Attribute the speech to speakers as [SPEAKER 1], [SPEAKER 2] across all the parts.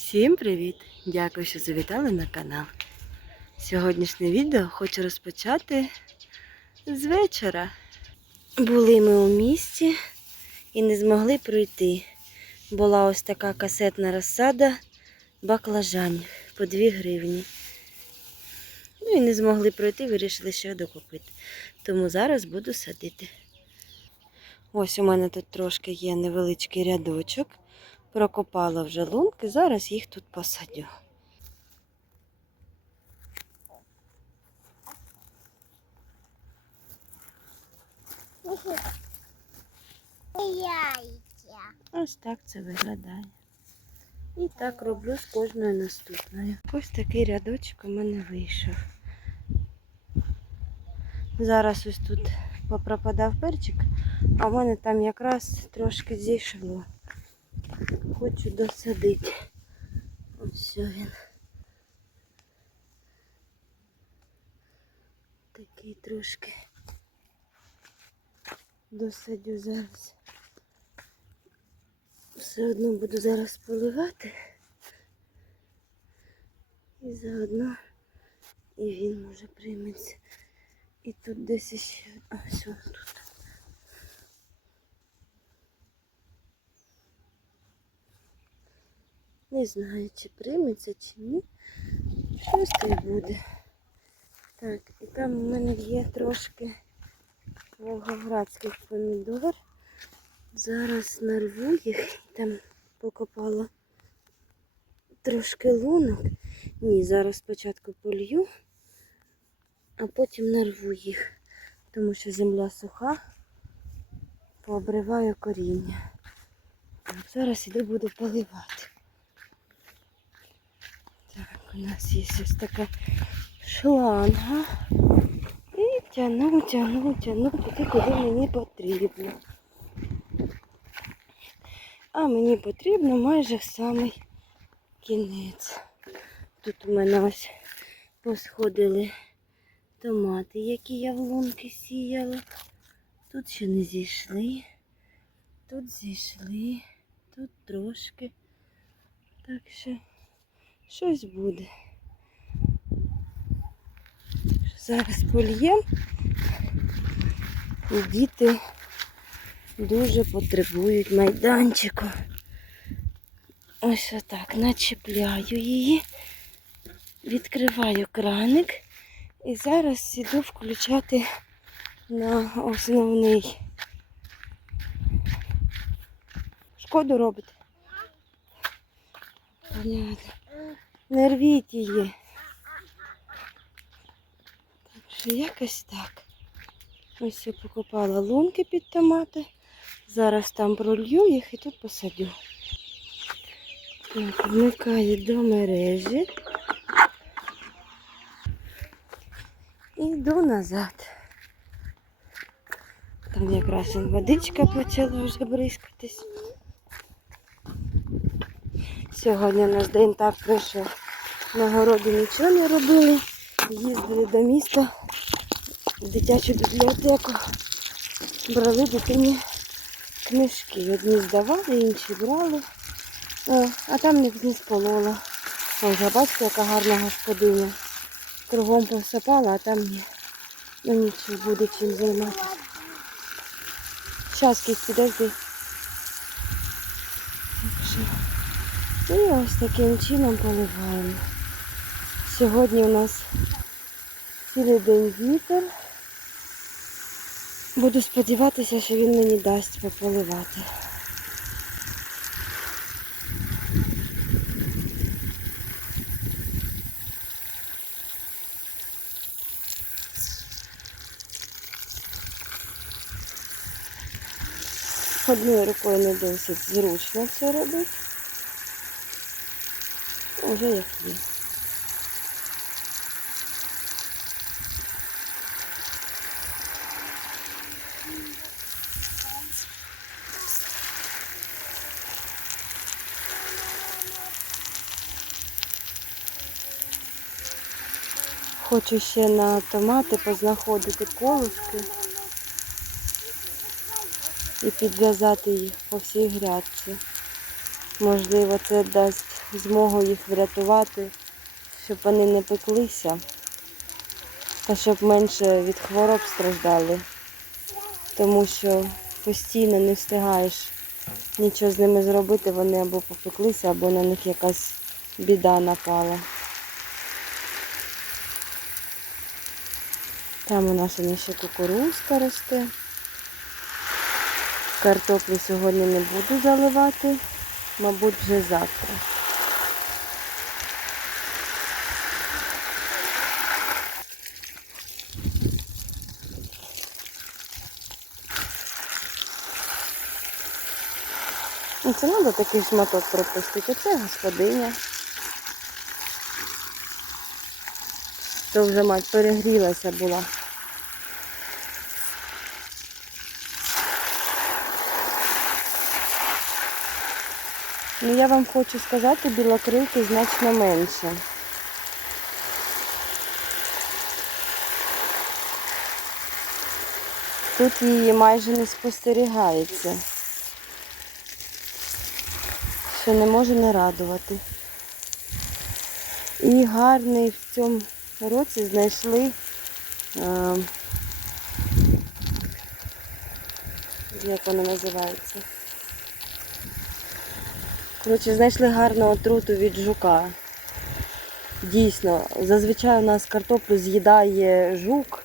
[SPEAKER 1] Всім привіт! Дякую, що завітали на канал. Сьогоднішнє відео хочу розпочати з вечора. Були ми у місті і не змогли пройти. Була ось така касетна розсада баклажанів по 2 гривні. Ну і не змогли пройти, вирішили ще докупити. Тому зараз буду садити. Ось у мене тут трошки є невеличкий рядочок. Прокопала вже лунки, зараз їх тут посадю. Ось так це виглядає. І так роблю з кожною наступною. Ось такий рядочок у мене вийшов. Зараз ось тут попропадав перчик, а в мене там якраз трошки зійшло. Хочу досадити. Ось він. Такий трошки досадю зараз. Все одно буду зараз поливати. І заодно і він може прийметься. І тут десь ще. А, все тут. Не знаю, чи прийметься, чи ні. Щось то буде. Так, і там у мене є трошки волгоградських помідор. Зараз нарву їх, там покопала трошки лунок. Ні, зараз спочатку полью, а потім нарву їх, тому що земля суха, пообриваю коріння. Так, зараз іду буду поливати. У нас є ось така шланга. І тяну, тяну, тяну туди, куди мені потрібно. А мені потрібно майже в самий кінець. Тут у мене ось посходили томати, які я в лунки сіяла. Тут ще не зійшли. Тут зійшли, тут трошки. Так що щось буде. Зараз польєм. І діти дуже потребують майданчику. Ось отак начіпляю її, відкриваю краник і зараз іду включати на основний. Шкоду робите? Понятно. Не рвіть її. Так що якось так. Ось я покопала лунки під томати. Зараз там пролью їх і тут посадю. Так, вмикаю до мережі. І йду назад. Там якраз водичка почала вже бризкатись. Сьогодні наш день так пройшов. На городі нічого не робили. Їздили до міста в дитячу бібліотеку. Брали дитині книжки. Одні здавали, інші брали. А там не, не сполола. Ось, бачите, яка гарна господиня. Кругом посапала, а там ні. Ну нічого, буде чим займатися. Щас кість підожди. Так. І ось таким чином поливаємо. Сьогодні у нас цілий день вітер. Буду сподіватися, що він мені дасть пополивати. Одною рукою не досить зручно це робити. Уже як є. Хочу ще на томати познаходити колышки і підв'язати їх по всій грядці. Можливо, це дасть змогу їх врятувати, щоб вони не пеклися та щоб менше від хвороб страждали. Тому що постійно не встигаєш нічого з ними зробити, вони або попеклися, або на них якась біда напала. Там у нас ще кукурузка росте. Картоплю сьогодні не буду заливати, мабуть, вже завтра. Ну, Це треба такий шматок пропустити. Це господиня. То вже мать перегрілася була. Ну я вам хочу сказати, білокрилки значно менше. Тут її майже не спостерігається. Що не може не радувати. І гарний в цьому році знайшли е, як воно називається. Коротше, знайшли гарну отруту від жука. Дійсно, зазвичай у нас картоплю з'їдає жук,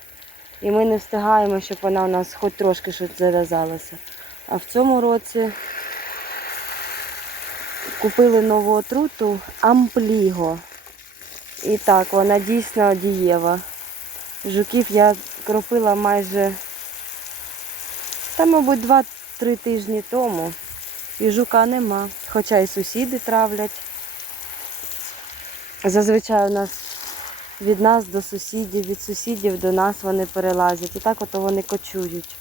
[SPEAKER 1] і ми не встигаємо, щоб вона у нас хоч трошки щось зав'язалася. А в цьому році купили нову отруту Ампліго. І так, вона дійсно дієва. Жуків я кропила майже, та, мабуть, 2-3 тижні тому. І жука нема. Хоча і сусіди травлять. Зазвичай у нас від нас до сусідів, від сусідів до нас вони перелазять. І так от вони кочують.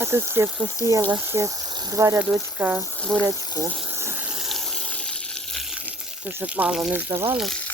[SPEAKER 1] А тут я посіяла ще два рядочка бурячку. То, щоб мало не здавалось.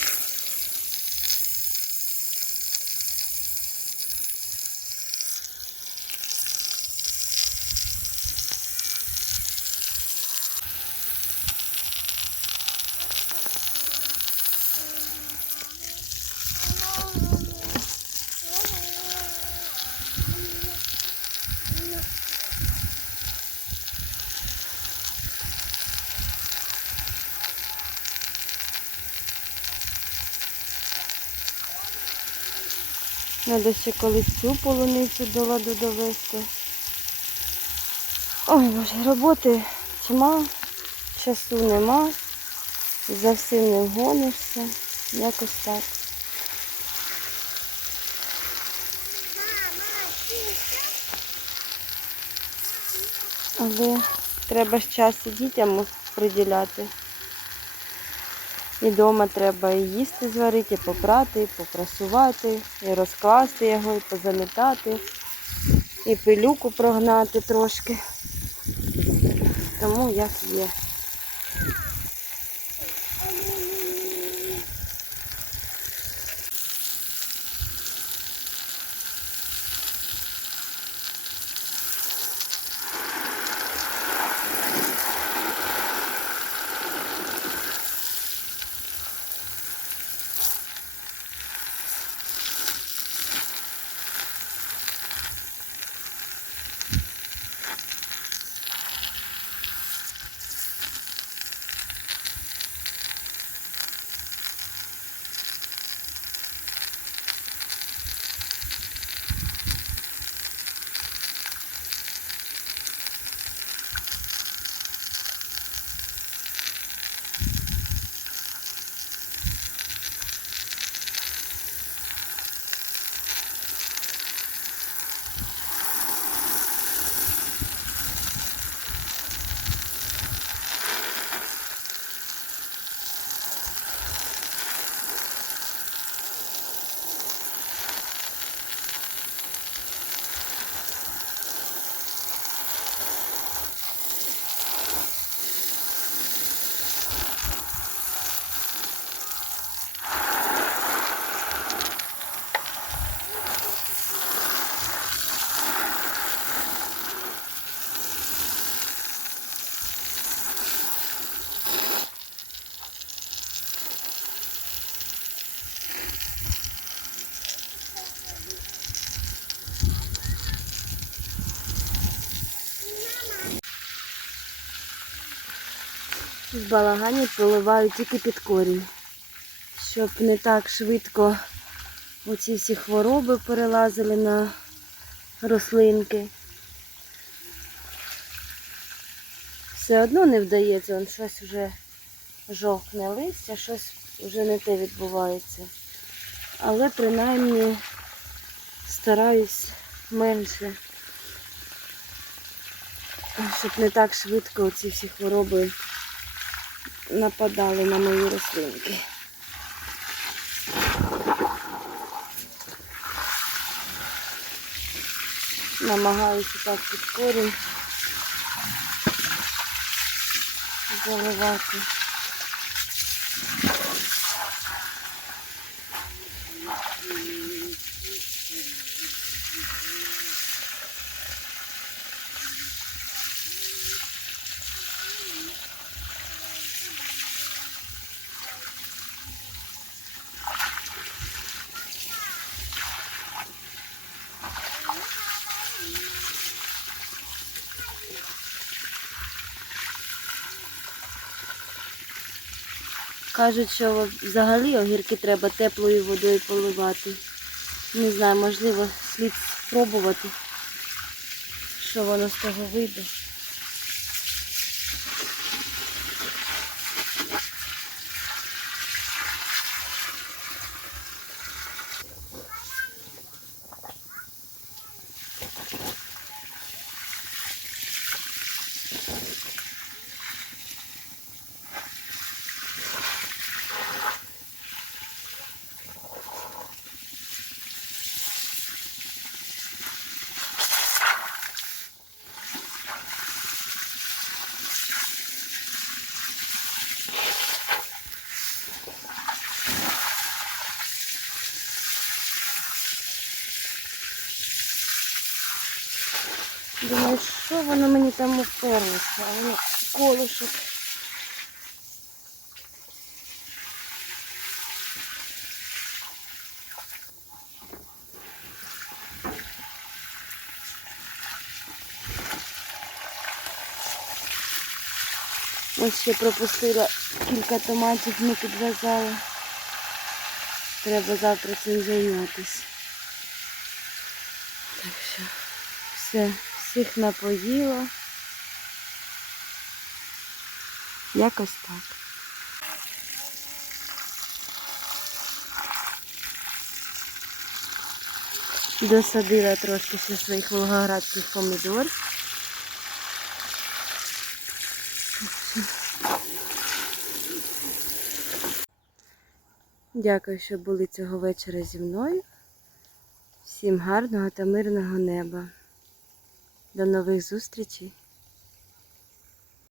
[SPEAKER 1] Треба ще колись цю полуницю до ладу довести. Ой, боже, роботи тьма, часу нема, за всім не вгонишся. Якось так. Але треба ж час і дітям приділяти. І вдома треба і їсти зварити, і попрати, і попрасувати, і розкласти його, і позамітати, і пилюку прогнати трошки. Тому як є. З балагані поливаю тільки під корінь, щоб не так швидко оці всі хвороби перелазили на рослинки. Все одно не вдається, он щось вже жовкне листя, щось вже не те відбувається. Але принаймні стараюсь менше, щоб не так швидко ці всі хвороби нападали на мої рослинки. Намагаюся так під корінь заливати. Кажуть, що взагалі огірки треба теплою водою поливати. Не знаю, можливо, слід спробувати, що воно з того вийде. Думаю, що воно мені там уперлося, а воно колышок. Ось ще пропустила кілька томатів, не підв'язала. Треба завтра цим зайнятися. Так що все, всіх напоїла. Якось так. Досадила трошки ще своїх волгоградських помідор. Дякую, що були цього вечора зі мною. Всім гарного та мирного неба. До нових зустрічей!